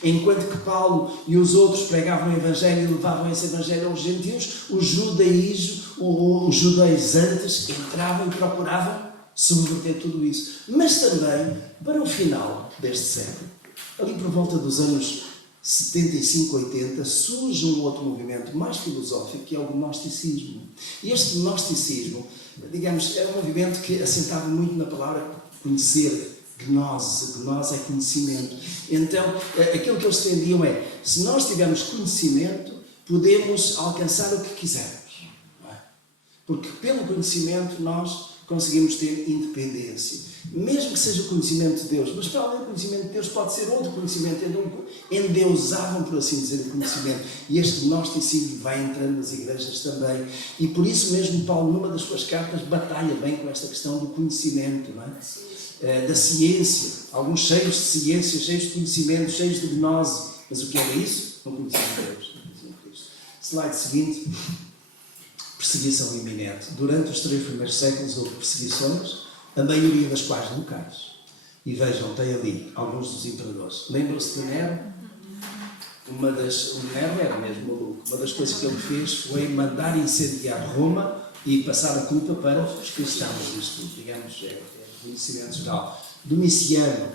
Enquanto que Paulo e os outros pregavam o Evangelho e levavam esse Evangelho aos gentios, o judaísmo, os judaizantes entravam e procuravam subverter tudo isso. Mas também, para o final deste século, ali por volta dos anos 75, 80, surge um outro movimento mais filosófico, que é o gnosticismo. E este gnosticismo, digamos, é um movimento que assentava muito na palavra conhecer. Gnose é conhecimento. Então, aquilo que eles defendiam é, se nós tivermos conhecimento, podemos alcançar o que quisermos. Não é? Porque pelo conhecimento nós conseguimos ter independência. Mesmo que seja o conhecimento de Deus, mas para além do conhecimento de Deus pode ser outro conhecimento, endeusavam, por assim dizer, o conhecimento. E este gnosticismo vai entrando nas igrejas também. E por isso mesmo Paulo, numa das suas cartas, batalha bem com esta questão do conhecimento, não é? Da ciência. Alguns cheios de ciência, cheios de conhecimento, cheios de gnose. Mas o que era isso? Não conheciam Deus. Não conheciam Cristo. Slide seguinte. Perseguição iminente. Durante os 3 primeiros séculos houve perseguições, a maioria das quais locais. E vejam, tem ali alguns dos imperadores. Lembram-se de Nero? O Nero era mesmo maluco. Uma das coisas que ele fez foi mandar incendiar Roma e passar a culpa para os cristãos. Isto, digamos, é conhecimento geral. Domiciano,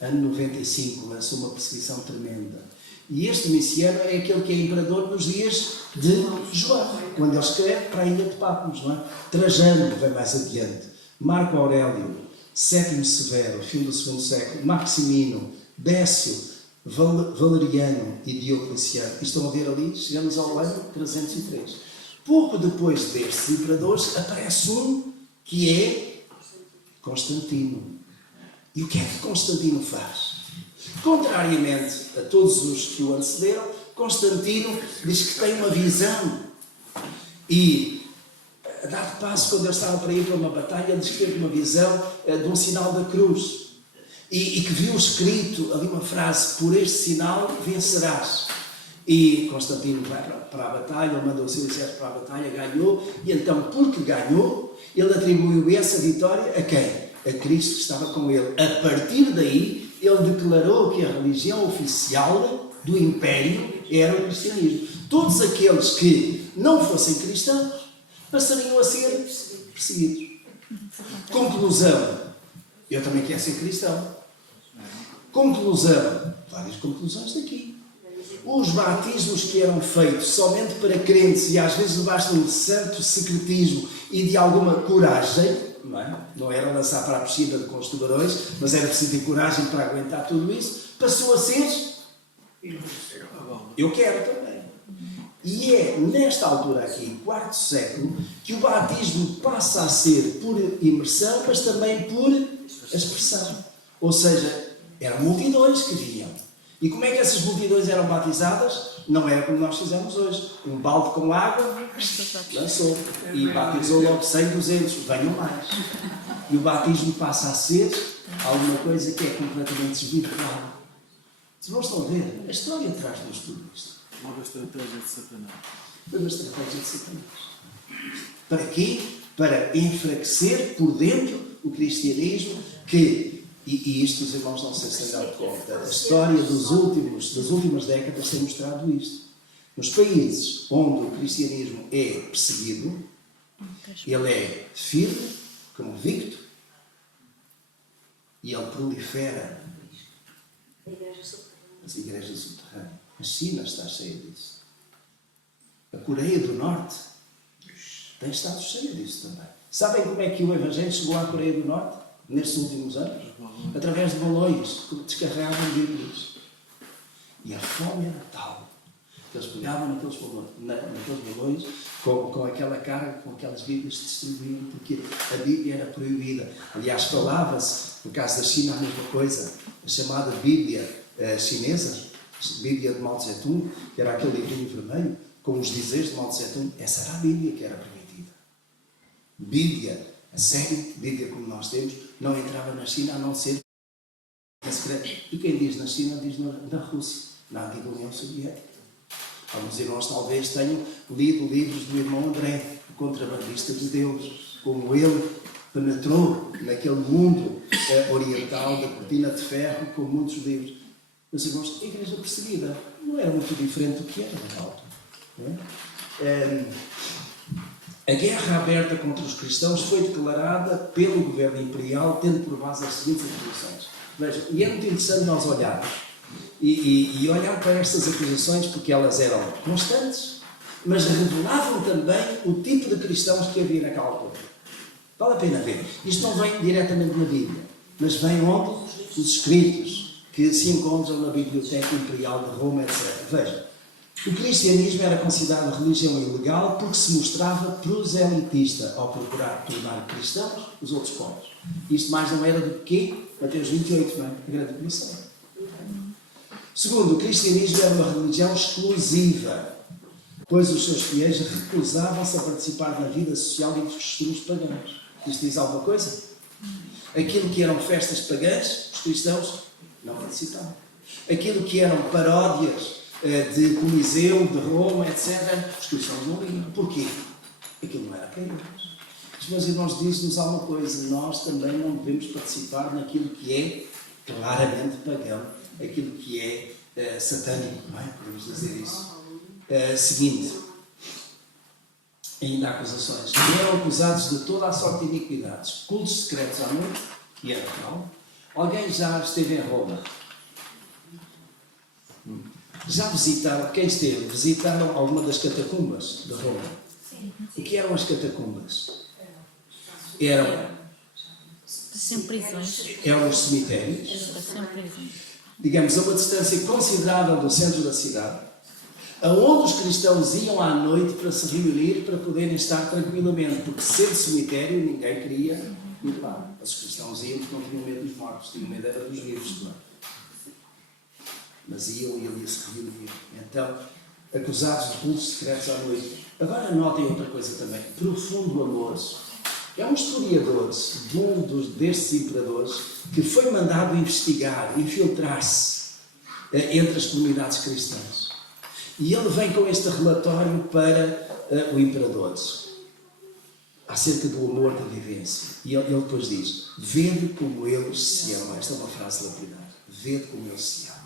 ano 95, lançou uma perseguição tremenda. E este Domiciano é aquele que é imperador nos dias de João, quando ele escreve para a ilha de Patmos, não é? Trajano vem mais adiante, Marco Aurélio, Sétimo Severo, fim do segundo século, Maximino, Décio, Valeriano e Diocleciano. E estão a ver ali, chegamos ao ano 303. Pouco depois destes imperadores aparece um que é Constantino. E o que é que Constantino faz? Contrariamente a todos os que o antecederam, Constantino diz que tem uma visão e, a dado passo, quando ele estava para ir para uma batalha, ele diz que teve uma visão de um sinal da cruz e que viu escrito ali uma frase: por este sinal vencerás. E Constantino vai para a batalha, mandou o seu exército para a batalha, ganhou, e então, porque ganhou, ele atribuiu essa vitória a quem? A Cristo que estava com ele. A partir daí, ele declarou que a religião oficial do Império era o cristianismo. Todos aqueles que não fossem cristãos passariam a ser perseguidos. Conclusão: eu também quero ser cristão. Conclusão: várias conclusões daqui. Os batismos que eram feitos somente para crentes e às vezes basta um certo secretismo e de alguma coragem, não era lançar para a piscina com os tubarões, mas era preciso ter coragem para aguentar tudo isso, passou a ser eu quero também. E é nesta altura aqui, 4º século, que o batismo passa a ser por imersão, mas também por expressão. Ou seja, eram multidões que vinham. E como é que essas multidões eram batizadas? Não era como nós fizemos hoje. Um balde com água, lançou. E batizou logo 100, 200. Venham mais. E o batismo passa a ser alguma coisa que é completamente desvirtuada. Se não estão a ver, a história traz-nos tudo isto. Uma estratégia de Satanás. Foi uma estratégia de Satanás. Para quê? Para enfraquecer por dentro o cristianismo que... E isto os irmãos não sei se dão conta. A história das últimas décadas tem mostrado isto. Nos países onde o cristianismo é perseguido, ele é firme, convicto e ele prolifera. As igrejas subterrâneas. A China está cheia disso. A Coreia do Norte tem estado cheia disso também. Sabem como é que o Evangelho chegou à Coreia do Norte nestes últimos anos? Através de balões que descarregavam Bíblias. E a fome era tal que eles pegavam naqueles balões com aquela carga, com aquelas Bíblias que distribuíam, porque a Bíblia era proibida. Aliás, falava-se, no caso da China, a mesma coisa, a chamada Bíblia chinesa, a Bíblia de Mao Tse-tung, que era aquele livrinho vermelho, com os dizeres de Mao Tse-tung, essa era a Bíblia que era permitida. Bíblia, a sério, Bíblia como nós temos, não entrava na China a não ser e quem diz na China diz na Rússia, na antiga União Soviética. Alguns irmãos talvez tenham lido livros do irmão André, o contrabandista de Deus, como ele penetrou naquele mundo oriental da cortina de ferro com muitos livros. Meus irmãos, a igreja perseguida não era muito diferente do que era na altura. A guerra aberta contra os cristãos foi declarada pelo governo imperial, tendo por base as seguintes acusações. Vejam, e é muito interessante nós olharmos e olhar para estas acusações, porque elas eram constantes, mas revelavam também o tipo de cristãos que havia naquela altura. Vale a pena ver. Isto não vem diretamente na Bíblia, mas vem onde? Os escritos que se encontram na Biblioteca Imperial de Roma, etc. Vejam, O cristianismo era considerado religião ilegal porque se mostrava proselitista ao procurar tornar cristãos os outros povos. Isto mais não era do que Mateus 28, não é? A grande comissão. Segundo, o cristianismo era uma religião exclusiva, pois os seus fiéis recusavam-se a participar na vida social e dos costumes pagãos. Isto diz alguma coisa? Aquilo que eram festas pagãs, os cristãos não participavam. Aquilo que eram paródias de Coliseu, de Roma, etc., os cristãos não iam. Porquê? Aquilo não era para eles. Os meus irmãos dizem-nos alguma coisa. Nós também não devemos participar naquilo que é claramente pagão, aquilo que é satânico, não é? Podemos dizer isso. Seguinte, ainda há acusações. Eram acusados de toda a sorte de iniquidades, cultos secretos à noite, e era tal. Alguém já esteve em Roma? Já visitaram, quem esteve, visitaram alguma das catacumbas de Roma? Sim. O que eram as catacumbas? Eram os cemitérios, digamos, a uma distância considerável do centro da cidade, aonde os cristãos iam à noite para se reunir, para poderem estar tranquilamente, porque sendo cemitério ninguém queria ir lá. Os cristãos iam porque não tinham medo dos mortos, tinham medo era dos vivos, claro. Mas iam e ali se reuniam. Então, acusados de cultos secretos à noite. Agora notem outra coisa também. Profundo amor. É um historiador de destes imperadores que foi mandado investigar, infiltrar-se entre as comunidades cristãs. E ele vem com este relatório para o imperador acerca do amor da vivência. E ele depois diz: vede como eles se amam. Esta é uma frase lapidar. Vede como eles se amam.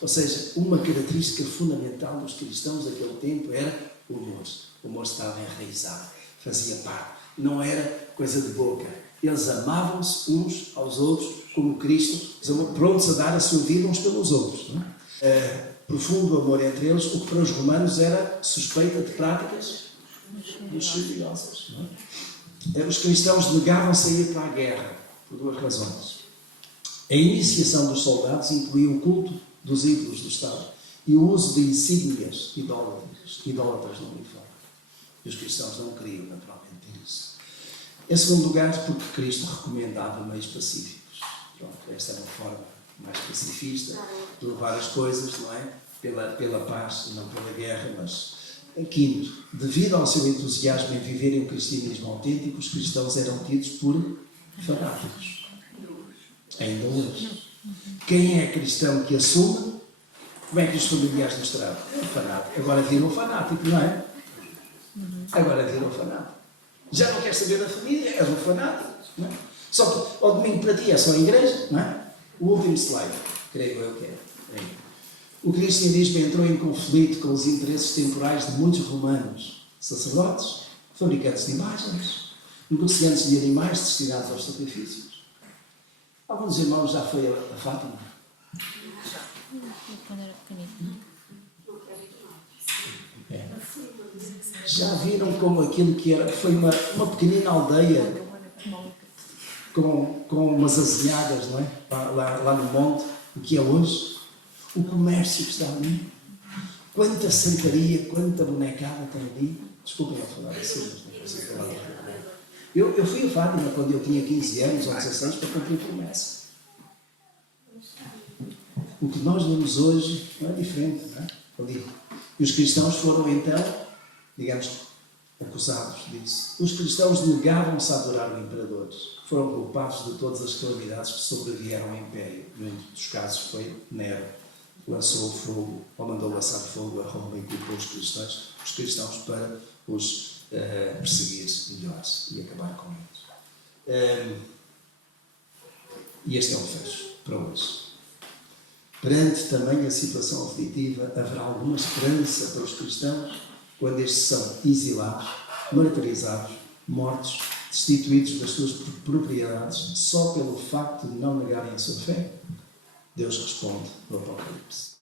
Ou seja, uma característica fundamental dos cristãos daquele tempo era o amor. O amor estava enraizado, fazia parte. Não era coisa de boca. Eles amavam-se uns aos outros como Cristo, prontos a dar a sua vida uns pelos outros. Não é? Profundo amor entre eles, o que para os romanos era suspeita de práticas luxuriosas. Os cristãos negavam-se a ir para a guerra por duas razões. A iniciação dos soldados incluía o culto dos ídolos do Estado e o uso de insígnias idólatras no uniforme. E os cristãos não queriam, naturalmente, ter isso. Em segundo lugar, porque Cristo recomendava meios pacíficos. Pronto, esta era uma forma mais pacifista de levar as coisas, não é? Pela paz e não pela guerra. Mas, quinto, devido ao seu entusiasmo em viverem o cristianismo autêntico, os cristãos eram tidos por fanáticos. Ainda hoje. Quem é cristão que assume, como é que os familiares nos tratam? É fanático. Agora viram fanático, não é? Agora viram fanático. Já não quer saber da família, é do fanático. Não é? Só que ao domingo para ti é só a igreja, não é? O último slide, creio eu que é. O cristianismo entrou em conflito com os interesses temporais de muitos romanos, sacerdotes, fabricantes de imagens, negociantes de animais destinados aos sacrifícios. Alguns irmãos já foi a Fátima? Quando era pequenino. Já viram como aquilo que era? Foi uma pequenina aldeia com umas azinhadas, não é? Lá no monte, o que é hoje? O comércio que está ali. Quanta santaria, quanta bonecada tem ali. Desculpem eu falar assim, mas não consigo falar. Eu fui a Fátima quando eu tinha 15 anos ou 16 para cumprir promessa. O que nós vemos hoje não é diferente, não é? Ali. E os cristãos foram então, digamos, acusados disso. Os cristãos negavam-se a adorar o imperador. Foram culpados de todas as calamidades que sobrevieram ao império. Em um dos casos foi Nero. Lançou fogo, ou mandou lançar fogo a Roma e culpou os cristãos para os perseguir melhores e acabar com eles. E este é o fecho para hoje. Perante também a situação aflitiva, haverá alguma esperança para os cristãos quando estes são exilados, martirizados, mortos, destituídos das suas propriedades só pelo facto de não negarem a sua fé? Deus responde no Apocalipse.